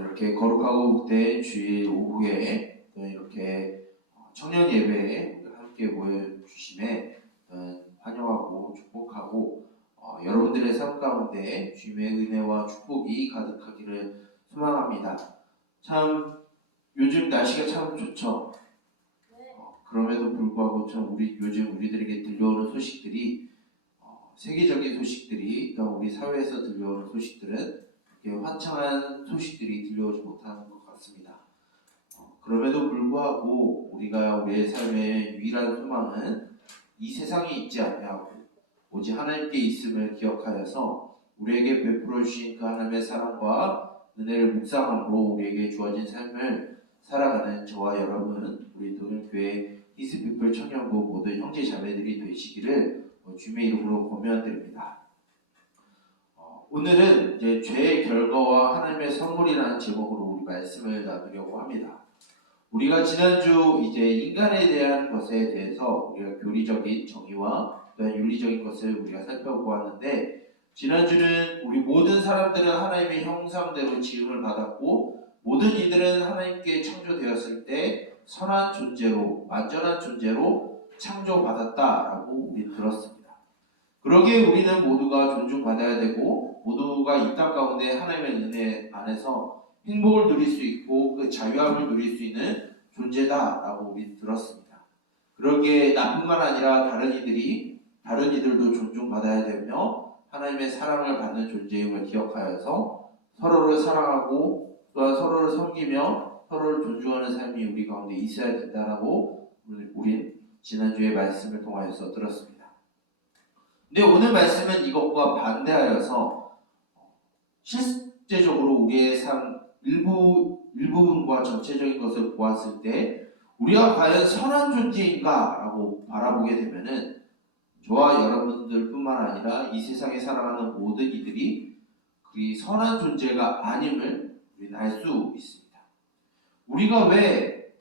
이렇게 거룩하고 복된 주일 오후에 이렇게 청년 예배에 함께 모여주심에 환영하고 축복하고 여러분들의 삶 가운데 주님의 은혜와 축복이 가득하기를 소망합니다. 참 요즘 날씨가 참 좋죠. 그럼에도 불구하고 참 요즘 우리들에게 들려오는 소식들이 세계적인 소식들이 또 우리 사회에서 들려오는 소식들은 화창한 소식들이 들려오지 못하는 것 같습니다. 그럼에도 불구하고 우리의 삶의 유일한 소망은 이 세상에 있지 아니하고 오직 하나님께 있음을 기억하여서 우리에게 베풀어 주신 그 하나님의 사랑과 은혜를 묵상함으로 우리에게 주어진 삶을 살아가는 저와 여러분, 우리 동일교회 히스피플 청년부 모든 형제 자매들이 되시기를 주님의 이름으로 권면드립니다. 오늘은 이제 죄의 결과와 하나님의 선물이라는 제목으로 우리 말씀을 나누려고 합니다. 우리가 지난주 이제 인간에 대한 것에 대해서 우리가 교리적인 정의와 또한 윤리적인 것을 우리가 살펴보았는데, 지난주는 우리 모든 사람들은 하나님의 형상대로 지음을 받았고 모든 이들은 하나님께 창조되었을 때 선한 존재로, 완전한 존재로 창조받았다라고 우리 들었습니다. 그러기에 우리는 모두가 존중받아야 되고 모두가 이 땅 가운데 하나님의 은혜 안에서 행복을 누릴 수 있고 그 자유함을 누릴 수 있는 존재다라고 우리 들었습니다. 그러기에 나뿐만 아니라 다른 이들도 존중받아야 되며 하나님의 사랑을 받는 존재임을 기억하여서 서로를 사랑하고 또한 서로를 섬기며 서로를 존중하는 삶이 우리 가운데 있어야 된다라고 우린 지난주의 말씀을 통하여서 들었습니다. 근데 오늘 말씀은 이것과 반대하여서 실제적으로 우리의 삶 일부분과 전체적인 것을 보았을 때 우리가 과연 선한 존재인가 라고 바라보게 되면은 저와 여러분들 뿐만 아니라 이 세상에 살아가는 모든 이들이 그 선한 존재가 아님을 우리는 알 수 있습니다. 우리가 왜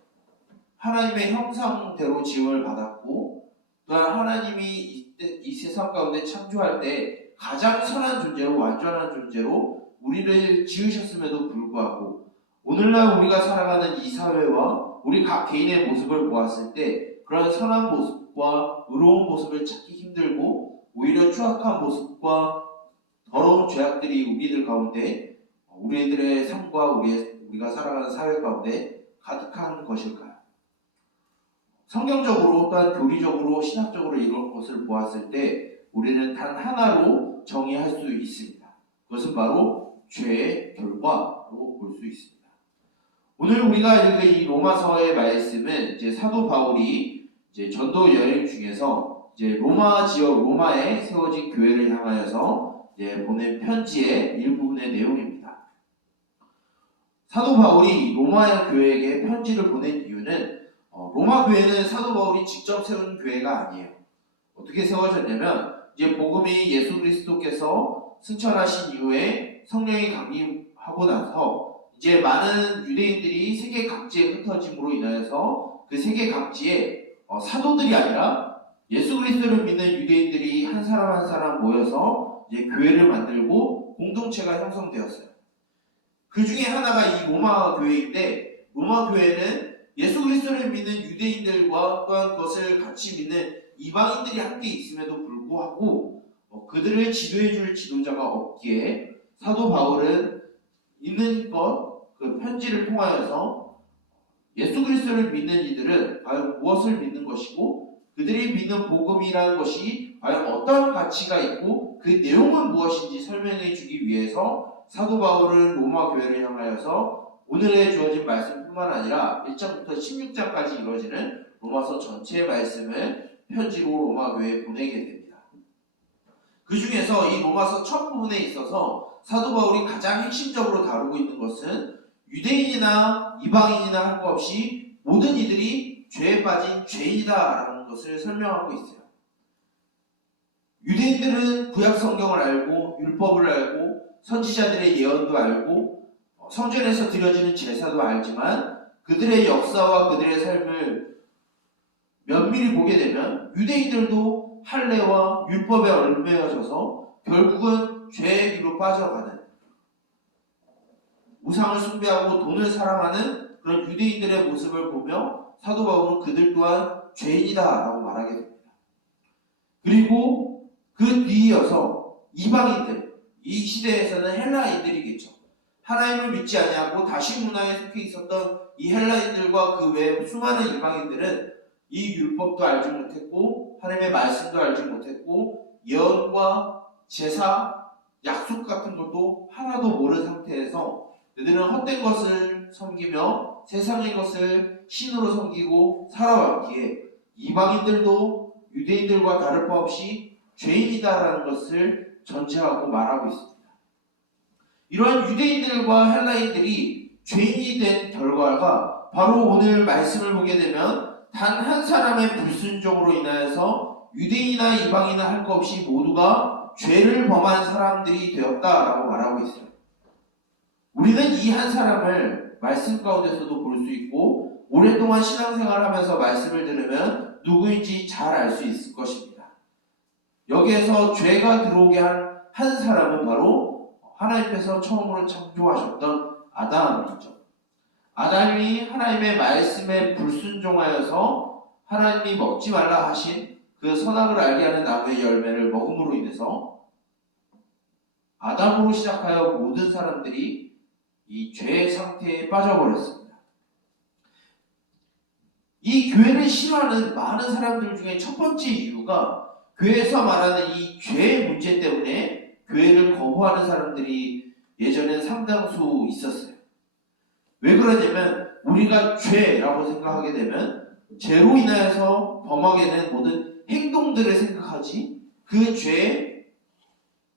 하나님의 형상대로 지음을 받았고 또한 하나님이 이 세상 가운데 창조할 때 가장 선한 존재로, 완전한 존재로 우리를 지으셨음에도 불구하고 오늘날 우리가 살아가는 이 사회와 우리 각 개인의 모습을 보았을 때 그런 선한 모습과 의로운 모습을 찾기 힘들고 오히려 추악한 모습과 더러운 죄악들이 우리들 가운데, 우리들의 삶과 우리가 살아가는 사회 가운데 가득한 것일까요? 성경적으로 또한 교리적으로 신학적으로 이런 것을 보았을 때 우리는 단 하나로 정의할 수 있습니다. 그것은 바로 죄의 결과로 볼 수 있습니다. 오늘 우리가 읽은 이 로마서의 말씀은 이제 사도 바울이 이제 전도 여행 중에서 이제 로마 지역 로마에 세워진 교회를 향하여서 이제 보낸 편지의 일부분의 내용입니다. 사도 바울이 로마 교회에게 편지를 보낸 이유는 로마 교회는 사도 바울이 직접 세운 교회가 아니에요. 어떻게 세워졌냐면 이제 복음이 예수 그리스도께서 승천하신 이후에 성령이 강림하고 나서 이제 많은 유대인들이 세계 각지에 흩어짐으로 인하여서 그 세계 각지에 사도들이 아니라 예수 그리스도를 믿는 유대인들이 한 사람 한 사람 모여서 이제 교회를 만들고 공동체가 형성되었어요. 그 중에 하나가 이 로마 교회인데, 로마 교회는 예수 그리스도를 믿는 유대인들과 또한 그것을 같이 믿는 이방인들이 함께 있음에도 불구하고 그들을 지도해줄 지도자가 없기에 사도 바울은 있는 그 편지를 통하여서 예수 그리스도를 믿는 이들은 과연 무엇을 믿는 것이고 그들이 믿는 복음이라는 것이 과연 어떤 가치가 있고 그 내용은 무엇인지 설명해 주기 위해서 사도 바울은 로마 교회를 향하여서 오늘의 주어진 말씀뿐만 아니라 1장부터 16장까지 이루어지는 로마서 전체의 말씀을 편지로 로마 교회에 보내게 됩니다. 그 중에서 이 로마서 첫 부분에 있어서 사도 바울이 가장 핵심적으로 다루고 있는 것은 유대인이나 이방인이나 할 것 없이 모든 이들이 죄에 빠진 죄인이다라는 것을 설명하고 있어요. 유대인들은 구약 성경을 알고 율법을 알고 선지자들의 예언도 알고 성전에서 드려지는 제사도 알지만 그들의 역사와 그들의 삶을 면밀히 보게 되면 유대인들도 할례와 율법에 얽매여져서 결국은 죄의 길로 빠져가는, 우상을 숭배하고 돈을 사랑하는 그런 유대인들의 모습을 보며 사도 바울은 그들 또한 죄인이다라고 말하게 됩니다. 그리고 그 뒤이어서 이방인들, 이 시대에서는 헬라인들이겠죠. 하나님을 믿지 아니하고 다시 문화에 속해 있었던 이 헬라인들과 그 외 수많은 이방인들은 이 율법도 알지 못했고 하나님의 말씀도 알지 못했고 예언과 제사, 약속 같은 것도 하나도 모르는 상태에서 그들은 헛된 것을 섬기며 세상의 것을 신으로 섬기고 살아왔기에 이방인들도 유대인들과 다를 바 없이 죄인이다라는 것을 전제하고 말하고 있습니다. 이러한 유대인들과 헬라인들이 죄인이 된 결과가 바로 오늘 말씀을 보게 되면 단 한 사람의 불순종으로 인하여서 유대인이나 이방인이나 할 것 없이 모두가 죄를 범한 사람들이 되었다라고 말하고 있어요. 우리는 이 한 사람을 말씀 가운데서도 볼 수 있고 오랫동안 신앙생활하면서 말씀을 들으면 누구인지 잘 알 수 있을 것입니다. 여기에서 죄가 들어오게 한 한 사람은 바로 하나님께서 처음으로 창조하셨던 아담이죠. 아담이 하나님의 말씀에 불순종하여서 하나님이 먹지 말라 하신 그 선악을 알게 하는 나무의 열매를 먹음으로 인해서 아담으로 시작하여 모든 사람들이 이 죄의 상태에 빠져버렸습니다. 이 교회를 싫어하는 많은 사람들 중에 첫 번째 이유가 교회에서 말하는 이 죄의 문제 때문에 교회를 거부하는 사람들이 예전엔 상당수 있었어요. 왜 그러냐면 우리가 죄라고 생각하게 되면 죄로 인하여서 범하게 된 모든 행동들을 생각하지 그 죄의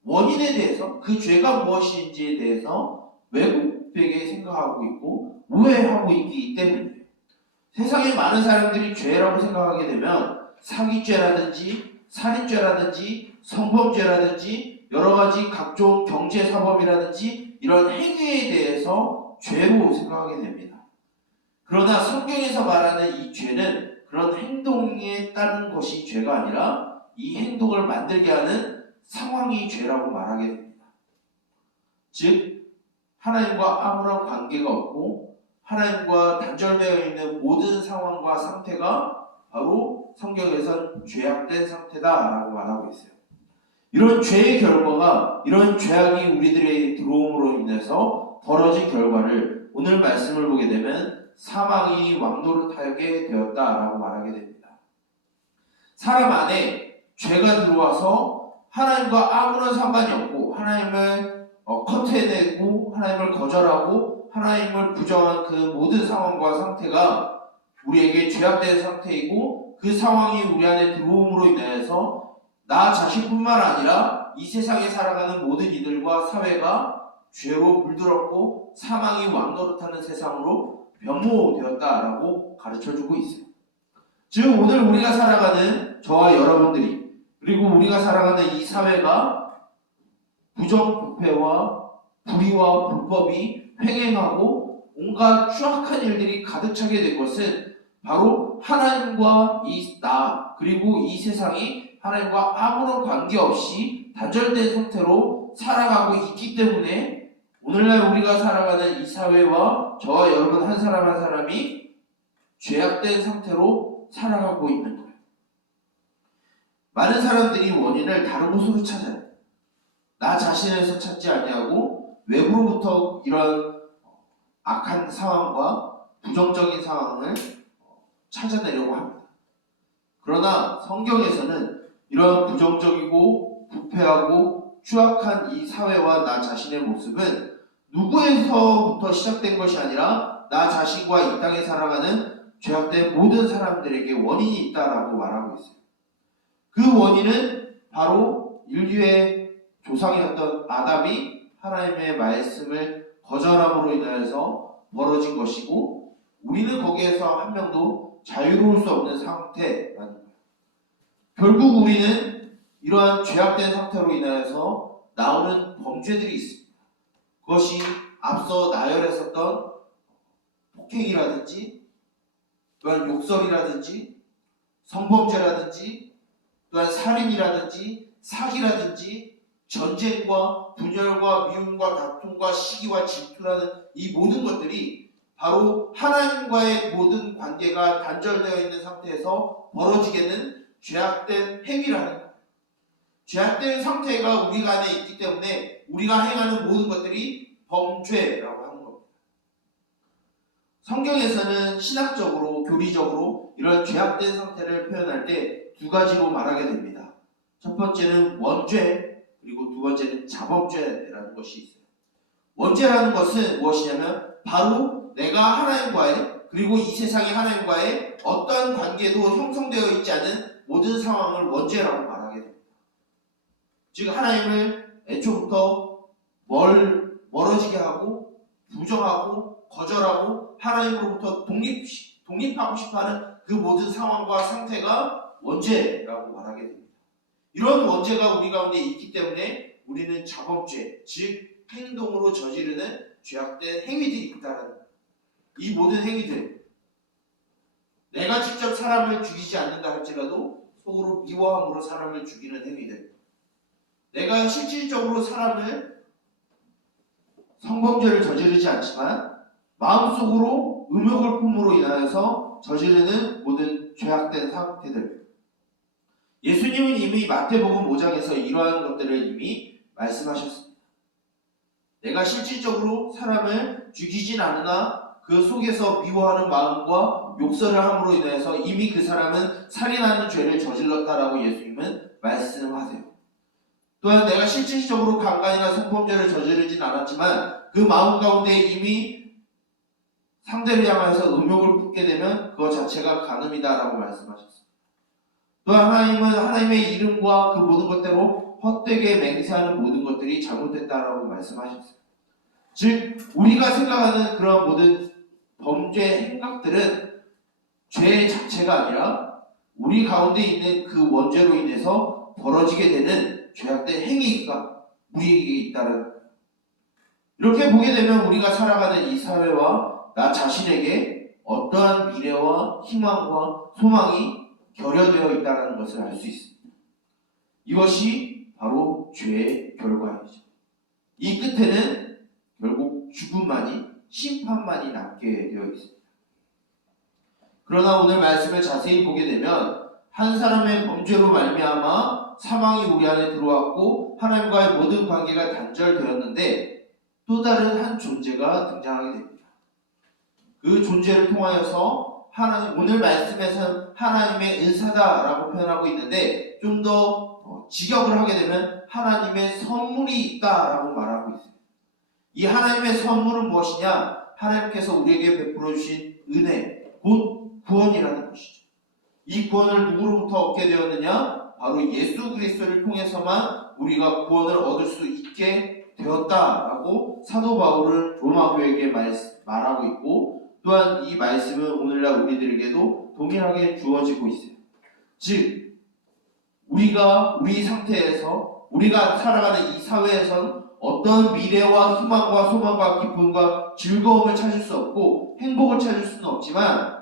원인에 대해서 그 죄가 무엇인지에 대해서 왜곡되게 생각하고 있고 오해하고 있기 때문이에요. 세상에 많은 사람들이 죄라고 생각하게 되면 사기죄라든지 살인죄라든지 성범죄라든지 여러가지 각종 경제사범이라든지 이런 행위에 대해서 죄로 생각하게 됩니다. 그러나 성경에서 말하는 이 죄는 그런 행동에 따른 것이 죄가 아니라 이 행동을 만들게 하는 상황이 죄라고 말하게 됩니다. 즉 하나님과 아무런 관계가 없고 하나님과 단절되어 있는 모든 상황과 상태가 바로 성경에선 죄악된 상태다라고 말하고 있어요. 이런 죄의 결과가 이런 죄악이 우리들의 들어옴으로 인해서 벌어진 결과를 오늘 말씀을 보게 되면 사망이 왕노릇하게 되었다라고 말하게 됩니다. 사람 안에 죄가 들어와서 하나님과 아무런 상관이 없고 하나님을 커트해내고 하나님을 거절하고 하나님을 부정한 그 모든 상황과 상태가 우리에게 죄악된 상태이고 그 상황이 우리 안에 들어옴으로 인해서 나 자신뿐만 아니라 이 세상에 살아가는 모든 이들과 사회가 죄로 물들었고 사망이 왕노릇하는 세상으로 변모되었다라고 가르쳐주고 있어요. 즉 오늘 우리가 살아가는 저와 여러분들이 그리고 우리가 살아가는 이 사회가 부정부패와 불의와 불법이 횡행하고 온갖 추악한 일들이 가득 차게 된 것은 바로 하나님과 나 그리고 이 세상이 하나님과 아무런 관계없이 단절된 상태로 살아가고 있기 때문에 오늘날 우리가 살아가는 이 사회와 저와 여러분 한 사람 한 사람이 죄악된 상태로 살아가고 있는 거예요. 많은 사람들이 원인을 다른 곳으로 찾아요. 나 자신에서 찾지 아니하고 외부로부터 이런 악한 상황과 부정적인 상황을 찾아내려고 합니다. 그러나 성경에서는 이런 부정적이고 부패하고 추악한 이 사회와 나 자신의 모습은 누구에서부터 시작된 것이 아니라 나 자신과 이 땅에 살아가는 죄악된 모든 사람들에게 원인이 있다라고 말하고 있어요. 그 원인은 바로 인류의 조상이었던 아담이 하나님의 말씀을 거절함으로 인하여서 벌어진 것이고 우리는 거기에서 한 명도 자유로울 수 없는 상태라는 거예요. 결국 우리는 이러한 죄악된 상태로 인하여서 나오는 범죄들이 있습니다. 그것이 앞서 나열했었던 폭행이라든지 또한 욕설이라든지 성범죄라든지 또한 살인이라든지 사기라든지 전쟁과 분열과 미움과 다툼과 원망과 시기와 질투라는 이 모든 것들이 바로 하나님과의 모든 관계가 단절되어 있는 상태에서 벌어지게 된 죄악된 행위라는 거예요. 죄악된 상태가 우리가 안에 있기 때문에 우리가 행하는 모든 것들이 범죄라고 하는 겁니다. 성경에서는 신학적으로, 교리적으로 이런 죄악된 상태를 표현할 때 두 가지로 말하게 됩니다. 첫 번째는 원죄, 그리고 두 번째는 자범죄라는 것이 있어요. 원죄라는 것은 무엇이냐면 바로 내가 하나님과의, 그리고 이 세상의 하나님과의 어떠한 관계도 형성되어 있지 않은 모든 상황을 원죄라고 말하게 됩니다. 즉 하나님을 애초부터 멀어지게 하고 부정하고 거절하고 하나님으로부터 독립하고 싶어하는 그 모든 상황과 상태가 원죄라고 말하게 됩니다. 이런 원죄가 우리 가운데 있기 때문에 우리는 자범죄, 즉 행동으로 저지르는 죄악된 행위들이 있다는 이 모든 행위들, 내가 직접 사람을 죽이지 않는다 할지라도 속으로 미워함으로 사람을 죽이는 행위들, 내가 실질적으로 사람을 성범죄를 저지르지 않지만 마음속으로 음욕을 품으로 인하여서 저지르는 모든 죄악된 상태들, 예수님은 이미 마태복음 5장에서 이러한 것들을 이미 말씀하셨습니다. 내가 실질적으로 사람을 죽이진 않으나 그 속에서 미워하는 마음과 욕설을 함으로 인해서 이미 그 사람은 살인하는 죄를 저질렀다라고 예수님은 말씀하세요. 또한 내가 실질적으로 강간이나 성범죄를 저지르진 않았지만 그 마음 가운데 이미 상대를 향해서 음욕을 품게 되면 그것 자체가 간음이다라고 말씀하셨습니다. 또한 하나님은 하나님의 이름과 그 모든 것대로 헛되게 맹세하는 모든 것들이 잘못됐다라고 말씀하셨어요. 즉 우리가 생각하는 그런 모든 범죄 행각들은 죄 자체가 아니라 우리 가운데 있는 그 원죄로 인해서 벌어지게 되는 죄악된 행위가 우리에게 있다는 거예요. 이렇게 보게 되면 우리가 살아가는 이 사회와 나 자신에게 어떠한 미래와 희망과 소망이 결여되어 있다는 것을 알 수 있습니다. 이것이 바로 죄의 결과이죠. 이 끝에는 결국 죽음만이, 심판만이 남게 되어 있습니다. 그러나 오늘 말씀을 자세히 보게 되면 한 사람의 범죄로 말미암아 사망이 우리 안에 들어왔고 하나님과의 모든 관계가 단절되었는데 또 다른 한 존재가 등장하게 됩니다. 그 존재를 통하여서 하나님, 오늘 말씀에서는 하나님의 은사다라고 표현하고 있는데 좀 더 직역을 하게 되면 하나님의 선물이 있다라고 말하고 있어요. 이 하나님의 선물은 무엇이냐? 하나님께서 우리에게 베풀어 주신 은혜, 곧 구원이라는 것이죠. 이 구원을 누구로부터 얻게 되었느냐? 바로 예수 그리스도를 통해서만 우리가 구원을 얻을 수 있게 되었다라고 사도 바울은 로마 교회에게 말하고 있고, 또한 이 말씀은 오늘날 우리들에게도 동일하게 주어지고 있어요. 즉 우리 상태에서 우리가 살아가는 이 사회에서는 어떤 미래와 희망과 소망과 기쁨과 즐거움을 찾을 수 없고 행복을 찾을 수는 없지만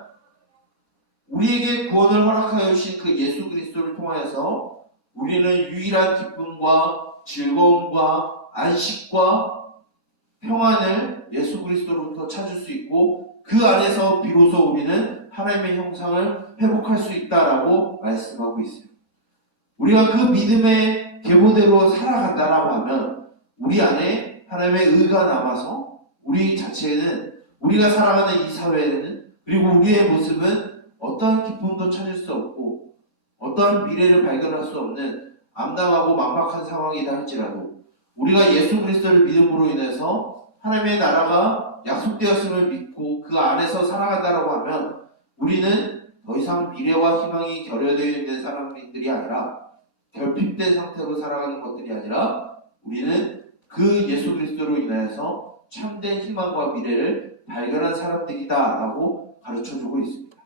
우리에게 구원을 허락하여 주신 그 예수 그리스도를 통하여서 우리는 유일한 기쁨과 즐거움과 안식과 평안을 예수 그리스도로부터 찾을 수 있고 그 안에서 비로소 우리는 하나님의 형상을 회복할 수 있다라고 말씀하고 있어요. 우리가 그 믿음의 계보대로 살아간다라고 하면 우리 안에 하나님의 의가 남아서 우리 자체는 우리가 살아가는 이 사회에는 그리고 우리의 모습은 어떠한 기쁨도 찾을 수 없고 어떠한 미래를 발견할 수 없는 암담하고 막막한 상황이다 할지라도 우리가 예수 그리스도를 믿음으로 인해서 하나님의 나라가 약속되었음을 믿고 그 안에서 살아간다라고 하면 우리는 더 이상 미래와 희망이 결여되어 있는 사람들이 아니라 결핍된 상태로 살아가는 것들이 아니라 우리는 그 예수 그리스도로 인하여서 참된 희망과 미래를 발견한 사람들이다라고 가르쳐주고 있습니다.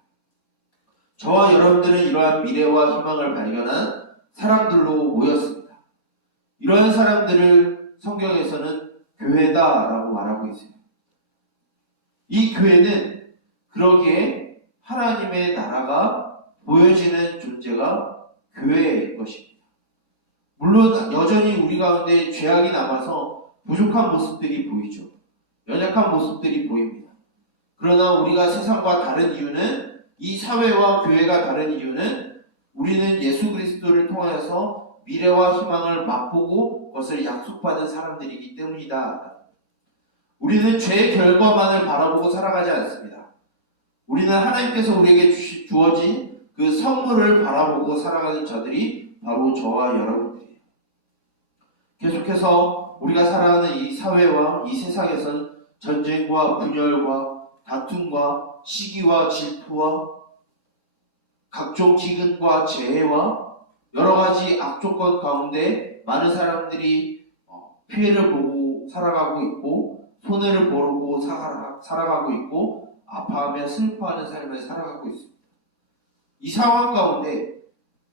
저와 여러분들은 이러한 미래와 희망을 발견한 사람들로 모였습니다. 이러한 사람들을 성경에서는 교회다라고 말하고 있습니다. 이 교회는 그러기에 하나님의 나라가 보여지는 존재가 교회인 것입니다. 물론 여전히 우리 가운데 죄악이 남아서 부족한 모습들이 보이죠. 연약한 모습들이 보입니다. 그러나 우리가 세상과 다른 이유는, 이 사회와 교회가 다른 이유는 우리는 예수 그리스도를 통하여서 미래와 희망을 맛보고 그것을 약속받은 사람들이기 때문이다. 우리는 죄의 결과만을 바라보고 살아가지 않습니다. 우리는 하나님께서 우리에게 주어진 그 선물을 바라보고 살아가는 자들이 바로 저와 여러분들이에요. 계속해서 우리가 살아가는 이 사회와 이 세상에서는 전쟁과 분열과 다툼과 시기와 질투와 각종 기근과 재해와 여러 가지 악조건 가운데 많은 사람들이 피해를 보고 살아가고 있고, 손해를 보고 살아가고 있고, 아파하며 슬퍼하는 삶을 살아가고 있습니다. 이 상황 가운데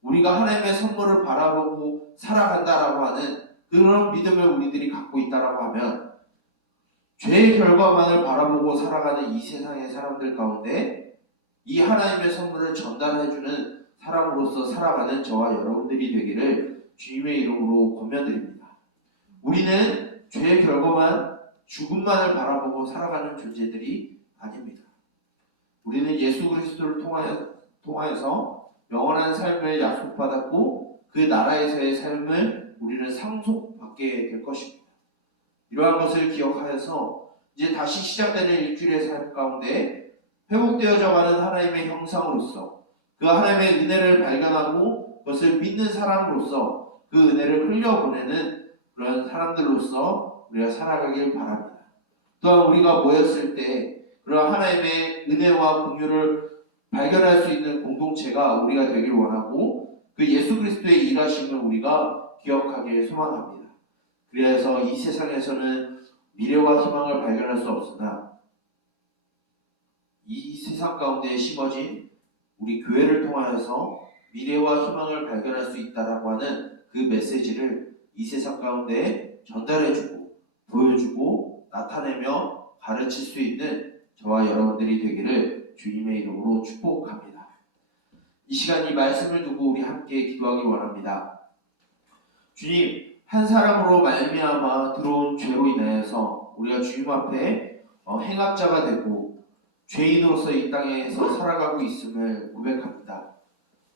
우리가 하나님의 선물을 바라보고 살아간다라고 하는 그런 믿음을 우리들이 갖고 있다라고 하면, 죄의 결과만을 바라보고 살아가는 이 세상의 사람들 가운데 이 하나님의 선물을 전달해주는 사람으로서 살아가는 저와 여러분들이 되기를 주님의 이름으로 권면드립니다. 우리는 죄의 결과만, 죽음만을 바라보고 살아가는 존재들이 아닙니다. 우리는 예수 그리스도를 통하여서 영원한 삶을 약속받았고, 그 나라에서의 삶을 우리는 상속받게 될 것입니다. 이러한 것을 기억하여서 이제 다시 시작되는 일주일의 삶 가운데 회복되어져 가는 하나님의 형상으로서, 그 하나님의 은혜를 발견하고 그것을 믿는 사람으로서 그 은혜를 흘려보내는 그런 사람들로서 우리가 살아가길 바랍니다. 또한 우리가 모였을 때 그런 하나님의 은혜와 긍휼을 발견할 수 있는 공동체가 우리가 되길 원하고, 그 예수 그리스도의 일하심을 우리가 기억하길 소망합니다. 그래서 이 세상에서는 미래와 희망을 발견할 수 없으나 이 세상 가운데 심어진 우리 교회를 통하여서 미래와 희망을 발견할 수 있다라고 하는 그 메시지를 이 세상 가운데 전달해주고 보여주고 나타내며 가르칠 수 있는 저와 여러분들이 되기를 주님의 이름으로 축복합니다. 이 시간 이 말씀을 두고 우리 함께 기도하기 원합니다. 주님, 한 사람으로 말미암아 들어온 죄로 인하여서 우리가 주님 앞에 행악자가 되고 죄인으로서 이 땅에서 살아가고 있음을 고백합니다.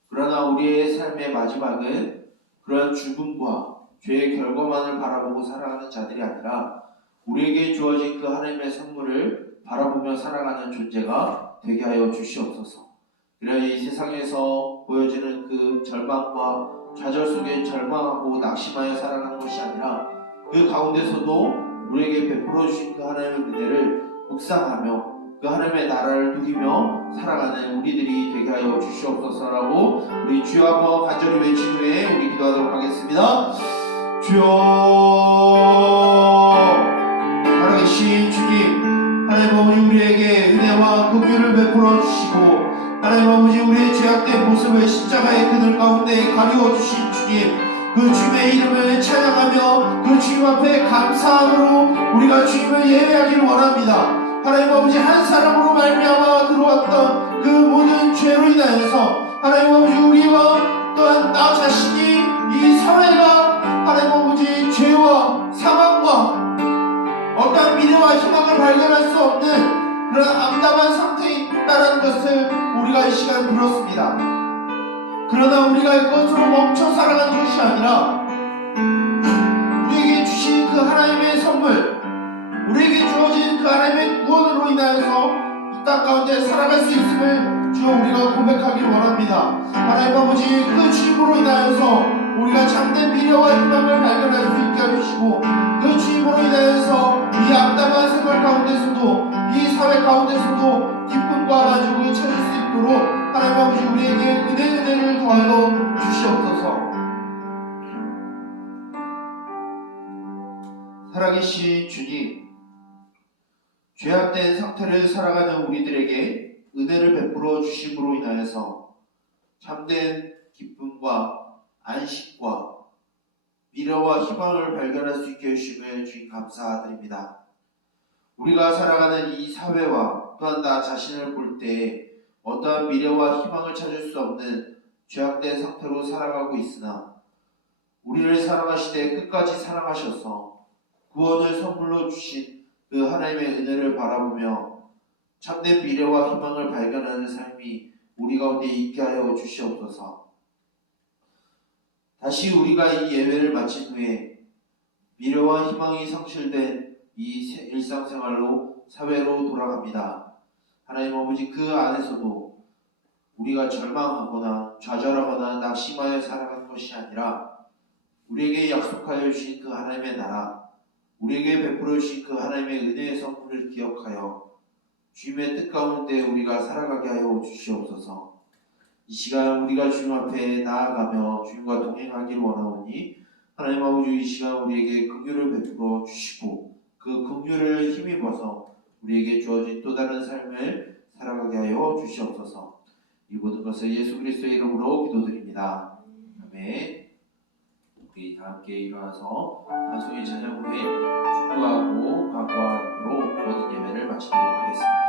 그러나 우리의 삶의 마지막은 그러한 죽음과 죄의 결과만을 바라보고 살아가는 자들이 아니라 우리에게 주어진 그 하나님의 선물을 바라보며 살아가는 존재가 되게 하여 주시옵소서. 그래야 이 세상에서 보여지는 그 절망과 좌절 속에 절망하고 낙심하여 살아가는 것이 아니라 그 가운데서도 우리에게 베풀어 주신 그 하나님의 은혜를 묵상하며 그 하나님의 나라를 누리며 살아가는 우리들이 되게 하여 주시옵소서라고 우리 주여 한번 간절히 외친 후에 우리 기도하도록 하겠습니다. 주여, 살아계신 주님, 하나님 아버지 우리에게 은혜와 긍휼을 베풀어 주시고 하나님 아버지 우리의 죄악된 모습을 십자가의 그늘 가운데 가리워 주신 주님, 그 주님의 이름을 찬양하며 그 주님 앞에 감사함으로 우리가 주님을 예배하기를 원합니다. 하나님 아버지 한 사람으로 말미암아 들어왔던 그 모든 죄로 인하여서 하나님 아버지 우리와 또한 나 자신이 이 사회가 하나님 아버지 죄와 사망과 어떠한 미래와 희망을 발견할 수 없는 그런 암담한 상태에 있다는 것을 우리가 이 시간 들었습니다. 그러나 우리가 이것으로 멈춰 살아가는 것이 아니라 우리에게 주신 그 하나님의 선물, 우리에게 주어진 그 하나님의 구원으로 인하여서 이 땅 가운데 살아갈 수 있음을 주여 우리가 고백하기를 원합니다. 하나님 아버지 그 주님으로 인하여서 우리가 참된 미래와 희망을 발견할 수 있게 해주시고 그 주님으로 인하여서 이 암담한 생활 가운데서도 이 사회 가운데서도 기쁨과 만족을 찾을 수 있도록 하나님 아버지 우리에게 은혜를 더하여 주시옵소서. 살아계신 주님, 죄악된 상태를 살아가는 우리들에게 은혜를 베풀어 주심으로 인하여서 참된 기쁨과 안식과 미래와 희망을 발견할 수 있게 해주심을 주님 감사드립니다. 우리가 살아가는 이 사회와 또한 나 자신을 볼 때 어떠한 미래와 희망을 찾을 수 없는 죄악된 상태로 살아가고 있으나 우리를 사랑하시되 끝까지 사랑하셔서 구원을 선물로 주신 그 하나님의 은혜를 바라보며 참된 미래와 희망을 발견하는 삶이 우리 가운데 있게 하여 주시옵소서. 다시 우리가 이 예배를 마친 후에 미래와 희망이 상실된 이 일상생활로 사회로 돌아갑니다. 하나님 아버지, 그 안에서도 우리가 절망하거나 좌절하거나 낙심하여 살아가는 것이 아니라 우리에게 약속하여 주신 그 하나님의 나라, 우리에게 베풀어 주신 그 하나님의 은혜의 선물을 기억하여 주님의 뜻 가운데 우리가 살아가게 하여 주시옵소서. 이 시간 우리가 주님 앞에 나아가며 주님과 동행하기를 원하오니 하나님 아버지, 이 시간 우리에게 긍휼을 베풀어 주시고 그 긍휼을 힘입어서 우리에게 주어진 또 다른 삶을 살아가게 하여 주시옵소서. 이 모든 것을 예수 그리스도의 이름으로 기도드립니다. 아멘. 우리 다 함께 일어나서 단송의 찬양 후에 축도하고 각오함으로 모든 예배를 마치도록 하겠습니다.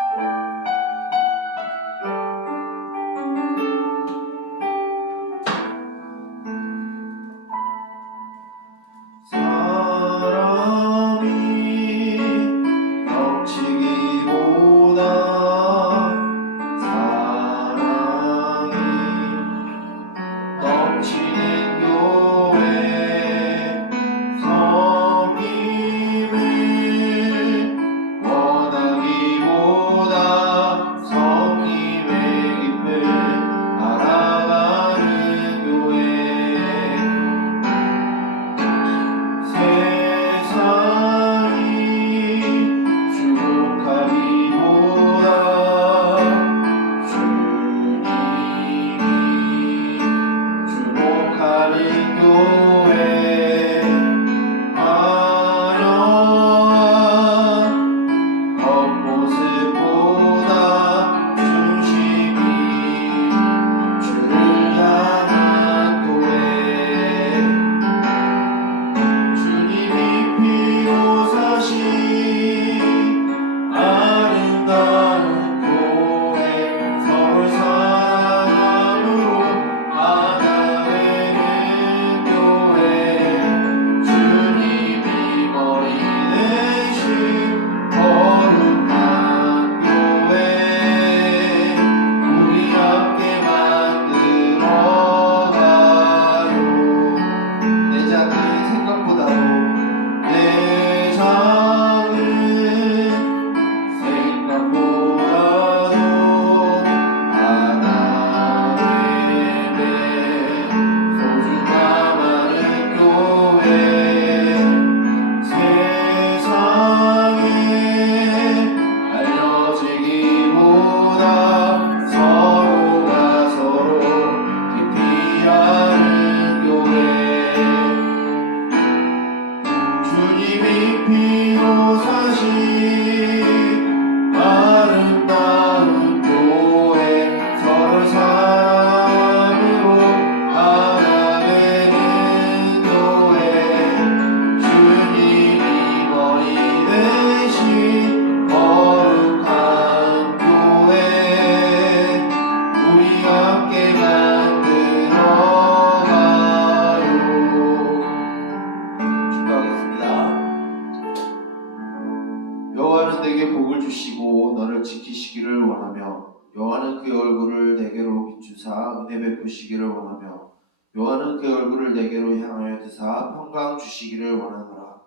여호와는 그 얼굴을 내게로 비추사 은혜 베푸시기를 원하며 여호와는 그 얼굴을 내게로 향하여 드사 평강 주시기를 원하노라.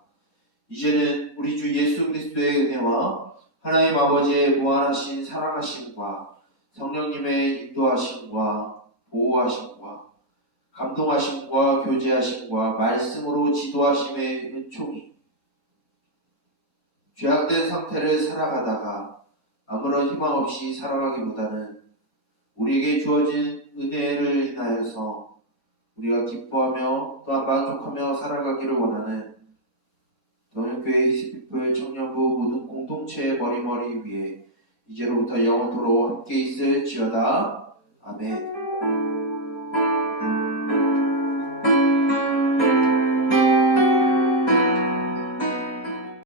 이제는 우리 주 예수 그리스도의 은혜와 하나님 아버지의 무한하신 사랑하심과 성령님의 인도하심과 보호하심과 감동하심과 교제하심과 말씀으로 지도하심의 은총이 죄악된 상태를 살아가다가 아무런 희망 없이 살아가기보다는 우리에게 주어진 은혜를 인하여서 우리가 기뻐하며 또한 만족하며 살아가기를 원하는 동현교회 히스피플 청년부 모든 공동체의 머리머리 위에 이제로부터 영원토록 함께 있을지어다. 아멘.